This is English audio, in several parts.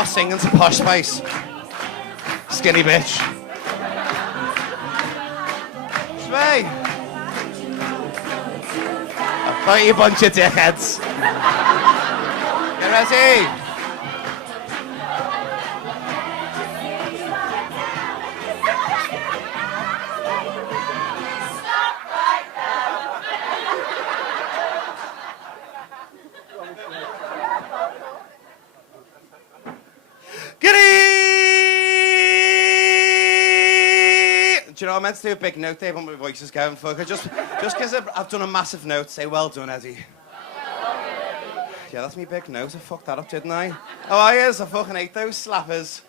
not singing to Posh Spice. Skinny bitch. Sway. I'll fight you bunch of dickheads. Get ready. Do you know, I meant to do a big note there, but my voice is going fuck. Just because I've done a massive note, say, well done, Eddie. Yeah, that's me big note. I fucked that up, didn't I? Oh, I is. I fucking hate those slappers.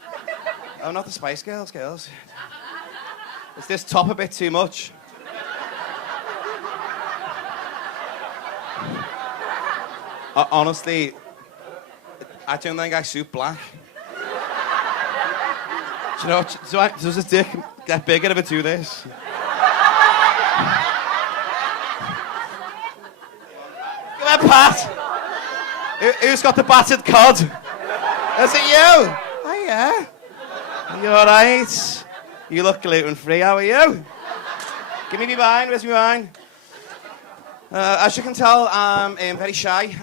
Oh, not the Spice Girls. Is this top a bit too much? Honestly, I don't think I suit black. Do you know, does his dick get bigger if I do this? Give me a pat. Who's got the battered cod? Is it you? Oh, yeah. You all right? You look gluten-free. How are you? Give me my wine. Where's my wine? As you can tell, I'm very shy.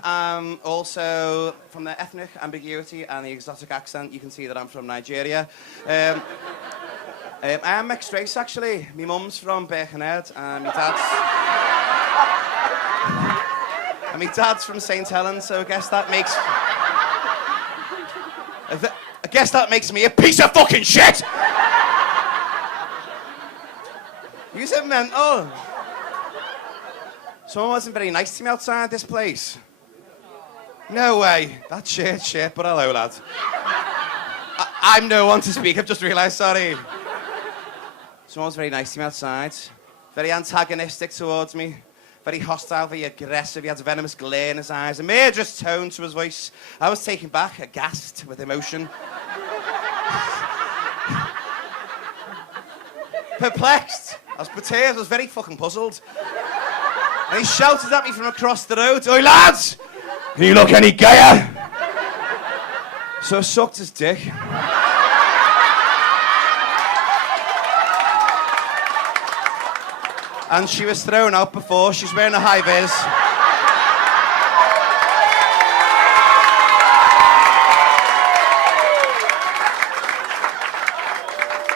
Also, from the ethnic ambiguity and the exotic accent, you can see that I'm from Nigeria. I am mixed race, actually. My mum's from Birkenhead, and my dad's from St. Helens, so I guess that makes me a piece of fucking shit! You said mental. Someone wasn't very nice to me outside this place. No way. That's shit, but hello, lad. I'm no one to speak, I've just realised, sorry. Someone was very nice to me outside. Very antagonistic towards me. Very hostile, very aggressive. He had a venomous glare in his eyes. A murderous tone to his voice. I was taken back, aghast with emotion. Perplexed. I was perturbed, I was very fucking puzzled. And he shouted at me from across the road, "Oi, lads! Can you look any gayer?" So I sucked his dick. And she was thrown out before. She's wearing a high vis.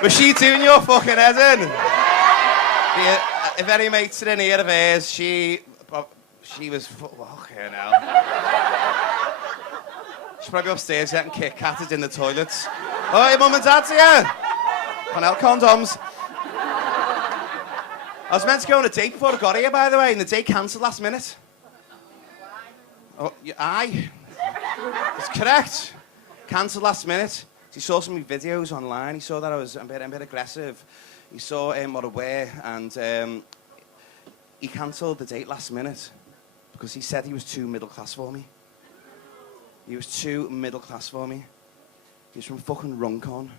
Was she doing your fucking head in? If any mates are in here of hers, she was fucking hell. She's probably upstairs getting Kit-Katted in the toilets. Oh, your mum and dad's here. Panel condoms. I was meant to go on a date before I got here, by the way, and the date cancelled last minute. Oh, aye. That's correct. Cancelled last minute. He saw some of my videos online. He saw that I was a bit aggressive. He saw what I wear, and he cancelled the date last minute because he said he was too middle class for me. He was too middle class for me. He's from fucking Runcorn.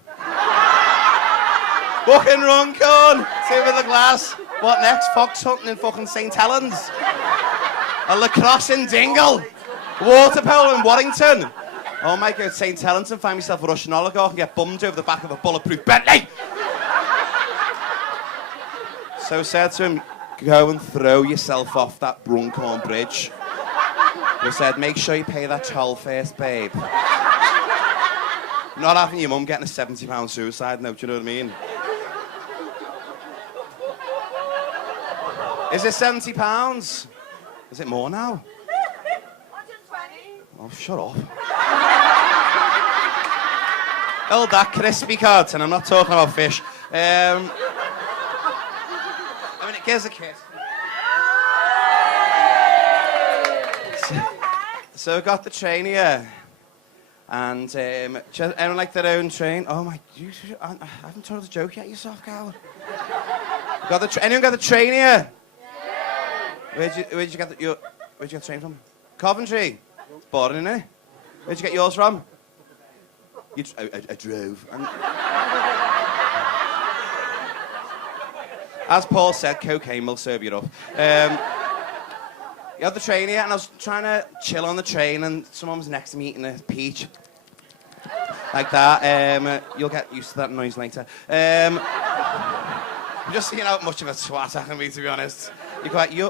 Fucking Runcorn! Too middle class. What next? Fox hunting in fucking St. Helens. A lacrosse in Dingle. Water polo in Warrington. Oh, I might go to St. Helens and find myself a Russian oligarch and get bummed over the back of a bulletproof Bentley. So I said to him, go and throw yourself off that Runcorn bridge. I said, make sure you pay that toll first, babe. Not having your mum getting a £70 suicide note, do you know what I mean? Is it £70? Is it more now? 120. Oh, shut up. Hold that crispy cut, and I'm not talking about fish. I mean, it gives a kiss. So I got the train here, and everyone like their own train. Oh my, I haven't told the joke yet, you soft cow. Anyone got the train here? Yeah. Where'd you get the train from? Coventry. It's boring, isn't it? Where'd you get yours from? I drove. As Paul said, cocaine will serve you up. You had the train here, and I was trying to chill on the train, and someone was next to me eating a peach. Like that. You'll get used to that noise later. I'm just seeing how much of a twat I can be, to be honest.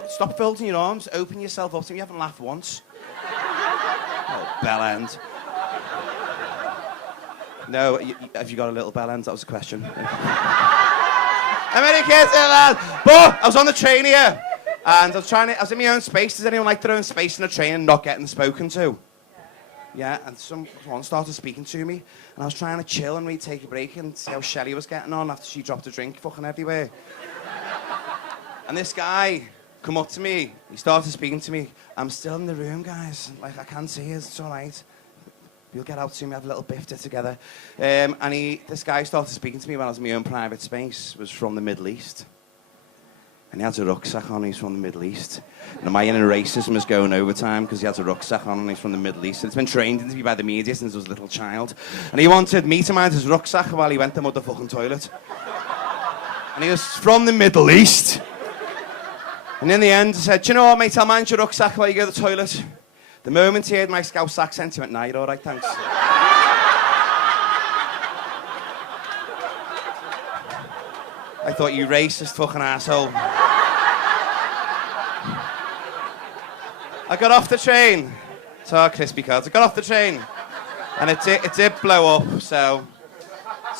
Stop folding your arms, open yourself up to me. You haven't laughed once. Oh, bell end. No, have you got a little bell end? That was the question. How many kids are there? But I was on the train here, and I was in my own space. Does anyone like their own space in a train and not getting spoken to? Yeah, and someone started speaking to me, and I was trying to chill and take a break and see how Shelley was getting on after she dropped a drink fucking everywhere. And this guy come up to me, he started speaking to me. I'm still in the room, guys. Like, I can't see you, it's all right. You'll get out to me, have a little bifter together. And this guy started speaking to me when I was in my own private space, was from the Middle East. And he had a rucksack on, he's from the Middle East. And my inner racism was going overtime because he had a rucksack on and he's from the Middle East. And it's been trained into me by the media since I was a little child. And he wanted me to mind his rucksack while he went to the motherfucking toilet. And he was from the Middle East. And in the end, I said, do you know what, mate, I'll mind your rucksack while you go to the toilet. The moment he heard my Scouse accent, he went, nah, you're all right, thanks. I thought, you racist fucking asshole. I got off the train. So crispy cards. I got off the train. And it did blow up, so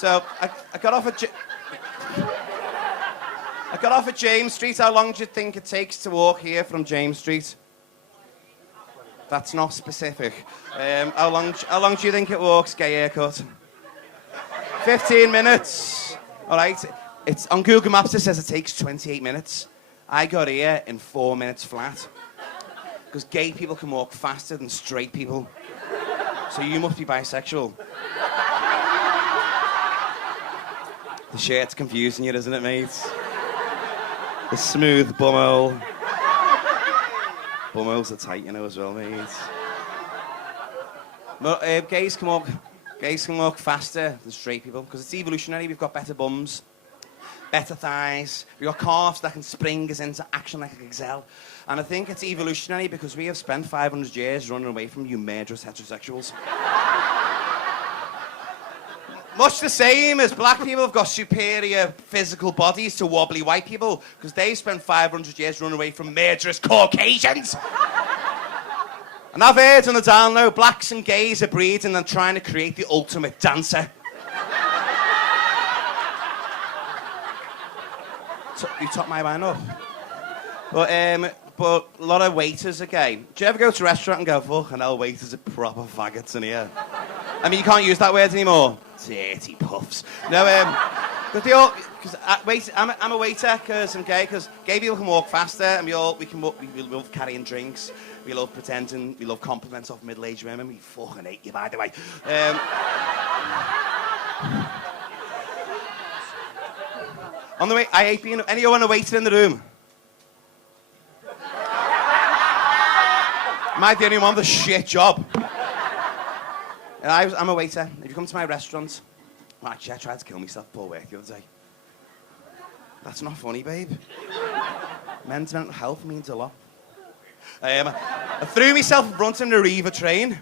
I got off at James Street. How long do you think it takes to walk here from James Street? That's not specific. How long do you think it walks, get a haircut? 15 minutes. All right. It's on Google Maps. It says it takes 28 minutes. I got here in 4 minutes flat. Because gay people can walk faster than straight people. So you must be bisexual. The shirt's confusing you, isn't it, mate? The smooth bumhole. Bumholes are tight, you know, as well, mate. But, gays can walk faster than straight people because it's evolutionary. We've got better bums, better thighs. We've got calves that can spring us into action like a gazelle. And I think it's evolutionary because we have spent 500 years running away from you murderous heterosexuals. Much the same as black people have got superior physical bodies to wobbly white people because they spent 500 years running away from murderous Caucasians. And I've heard on the down low, blacks and gays are breeding and trying to create the ultimate dancer. You top my man up. But a lot of waiters are gay. Do you ever go to a restaurant and go, fucking hell, waiters are proper faggots in here? I mean, you can't use that word anymore. Dirty puffs. No, because I'm a waiter because I'm gay, because gay people can walk faster and we love carrying drinks, we love pretending, we love compliments off middle-aged women. We fucking hate you, by the way. On the way, I hate being... Anyone a waiter in the room? Am I the only one with a shit job? I'm a waiter. If you come to my restaurant... Well, actually, I tried to kill myself before work the other day. That's not funny, babe. Men's mental health means a lot. I threw myself in front of the Arriva train.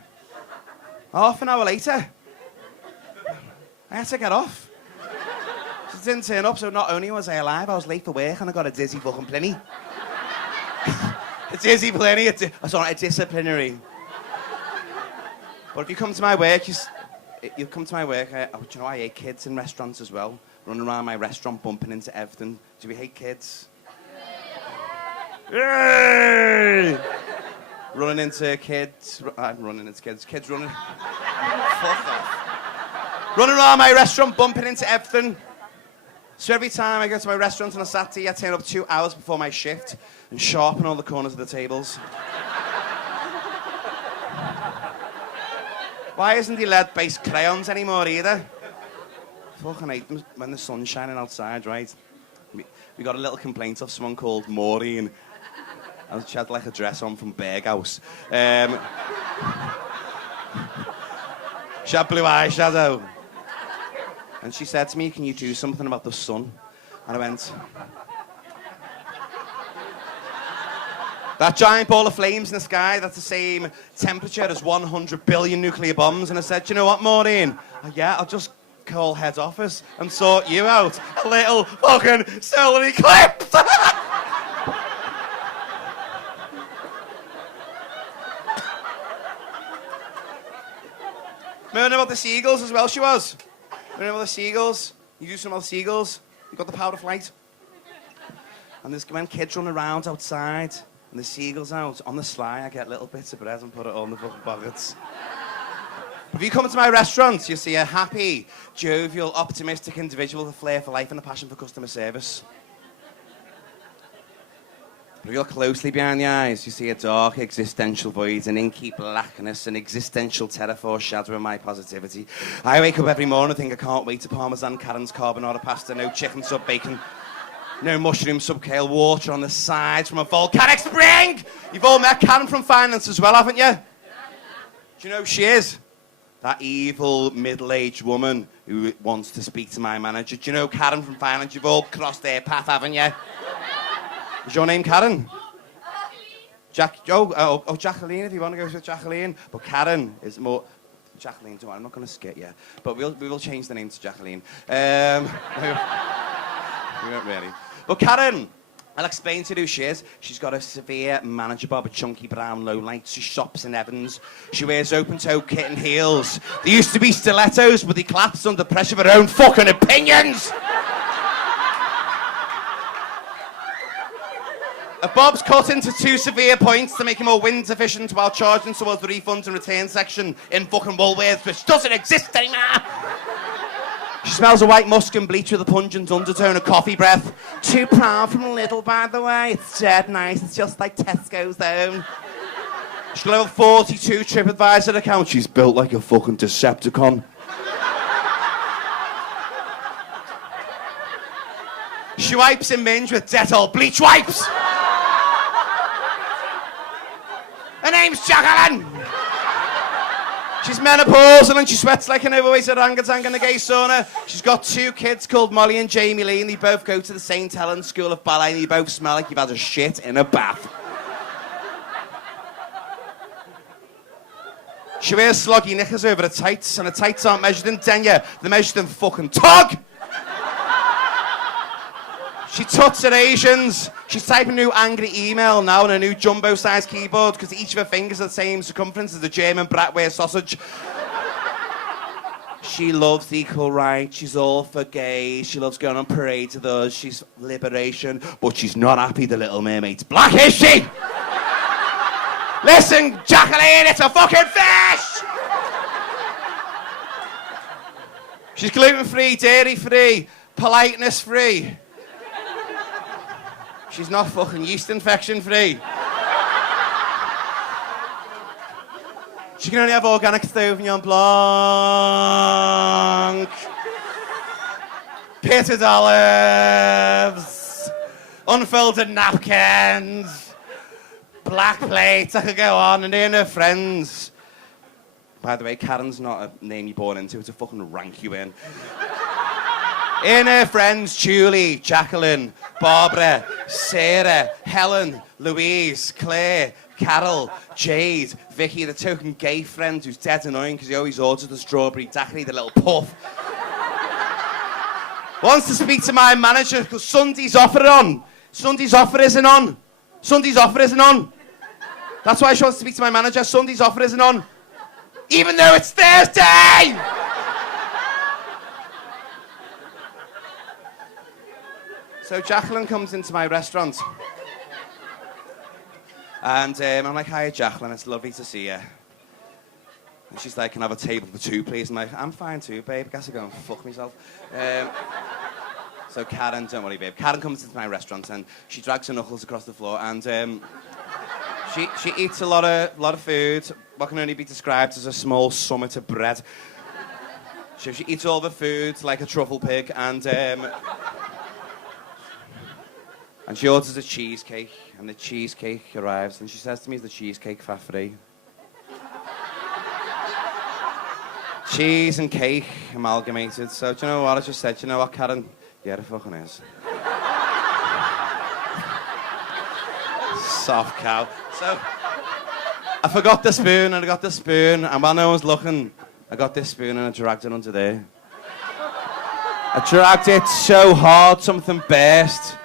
Half an hour later, I had to get off. She didn't turn up, so not only was I alive, I was late for work and I got a dizzy fucking plenty. A dizzy plenty. A disciplinary. But if you come to my work, you come to my work, do you know I hate kids in restaurants as well? Running around my restaurant, bumping into everything. Do we hate kids? Yay! Running into kids. I'm running into kids. Kids running. Fuck off. Running around my restaurant, bumping into everything. So every time I go to my restaurant on a Saturday, I turn up 2 hours before my shift and sharpen all the corners of the tables. Why isn't he lead-based crayons anymore either? Fucking hate them when the sun's shining outside, right? We got a little complaint of someone called Maureen. And she had like a dress on from Berghaus. She had blue eyeshadow. And she said to me, can you do something about the sun? And I went... That giant ball of flames in the sky, that's the same temperature as 100 billion nuclear bombs. And I said, you know what, Maureen? Yeah, I'll just call head office and sort you out. A little fucking solar eclipse! Remember about the seagulls as well, she was. Remember about the seagulls? You do some about the seagulls? You got the power of flight? And there's when kids run around outside and the seagulls out, on the sly I get little bits of bread and put it all in the fucking pockets. If you come to my restaurant, you'll see a happy, jovial, optimistic individual with a flair for life and a passion for customer service. But if you look closely behind the eyes, you see a dark existential void, an inky blackness, an existential terror foreshadowing my positivity. I wake up every morning and think I can't wait to Parmesan, Karen's carbonara pasta, no chicken sub bacon, no mushroom sub kale, water on the sides from a volcanic spring! You've all met Karen from finance as well, haven't you? Do you know who she is? That evil middle-aged woman who wants to speak to my manager. Do you know Karen from finance? You've all crossed their path, haven't you? Is your name Karen? Jacqueline, if you want to go with Jacqueline. But Karen is more... Jacqueline, don't worry, I'm not going to skit you. But we will change the name to Jacqueline. We won't really. But Karen, I'll explain to you who she is. She's got a severe manager bob, a chunky brown low light. She shops in Evans. She wears open-toe kitten heels. They used to be stilettos, but they collapsed under pressure of her own fucking opinions. A bob's cut into 2 severe points to make him more wind efficient while charging towards the refunds and return section in fucking Woolworths, which doesn't exist anymore. She smells of white musk and bleach with a pungent undertone of coffee breath. Too proud from Lidl, by the way. It's dead nice. It's just like Tesco's own. She's got a level 42 TripAdvisor account. She's built like a fucking Decepticon. She wipes in minge with Dettol bleach wipes. Her name's Jacqueline. She's menopausal and she sweats like an overweight orangutan in a gay sauna. She's got 2 kids called Molly and Jamie Lee, and they both go to the St. Helens School of Ballet, and they both smell like you've had a shit in a bath. She wears sloggy knickers over her tights, and her tights aren't measured in denier, they're measured in fucking tog! She tuts at Asians. She's typing a new angry email now on a new jumbo-sized keyboard because each of her fingers are the same circumference as a German bratwurst sausage. She loves equal rights. She's all for gays. She loves going on parades with us. She's liberation. But she's not happy the Little Mermaid's black, is she? Listen, Jacqueline, it's a fucking fish! She's gluten-free, dairy-free, politeness-free. She's not fucking yeast infection free. She can only have organic Sauvignon Blanc. Pitted olives. Unfolded napkins. Black plates. I could go on. And then her friends. By the way, Karen's not a name you're born into. It's a fucking rank you in. In her friends, Julie, Jacqueline, Barbara, Sarah, Helen, Louise, Claire, Carol, Jade, Vicky, the token gay friend who's dead annoying because he always orders the strawberry daiquiri, the little puff. Wants to speak to my manager because Sunday's offer on. Sunday's offer isn't on. Sunday's offer isn't on. That's why she wants to speak to my manager. Sunday's offer isn't on. Even though it's Thursday! So Jacqueline comes into my restaurant. And I'm like, hi, Jacqueline, it's lovely to see you. And she's like, can I have a table for 2, please? I'm like, I'm fine too, babe. I guess I'll go and fuck myself. So Karen, don't worry, babe. Karen comes into my restaurant and she drags her knuckles across the floor and she eats a lot of food, what can only be described as a small summit of bread. So she eats all the food like a truffle pig and she orders a cheesecake, and the cheesecake arrives, and she says to me, is the cheesecake fat-free? Cheese and cake amalgamated. So, do you know what I just said? Do you know what, Karen? Yeah, it fucking is. Soft cow. So, I forgot the spoon, and I got the spoon, and while no one's looking, I got this spoon and I dragged it onto there. I dragged it so hard, something burst.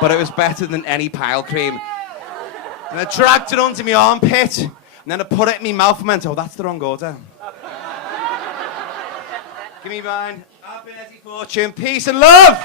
But it was better than any pile cream. And I dragged it onto my armpit, and then I put it in my mouth and went, oh, that's the wrong order. Give me mine. Happiness, fortune, peace and love!